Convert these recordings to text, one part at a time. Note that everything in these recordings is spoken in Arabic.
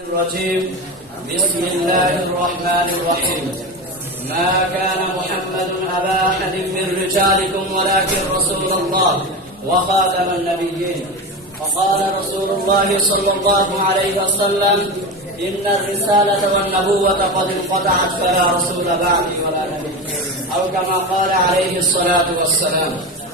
الرجيم بسم الله الرحمن الرحيم ما كان محمد أبا أحد من رجالكم ولكن رسول الله وخاتم النبيين فقال رسول الله صلى الله عليه وسلم إن الرسالة والنبوة قد انقطعت فلا رسول بعدي ولا نبي أو كما قال عليه الصلاة والسلام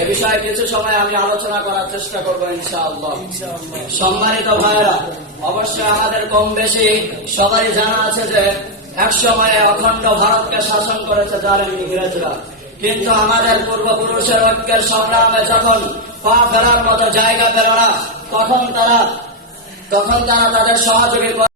এ বিষয়ে কিছু সময় আমি আলোচনা করার চেষ্টা করবো ইনশাআল্লাহ সম্মানিত ভাইরা অবশ্যই আমাদের কম বেশি সবাই জানা আছে যে এক সময়ে অখণ্ড ভারতকে শাসন করেছে যারা ইংরেজরা কিন্তু আমাদের পূর্বপুরুষের ঐক্যের সংগ্রামে যখন পা ফেরার মতো জায়গা ফেরা তখন তারা তখন তারা তাদের সহযোগী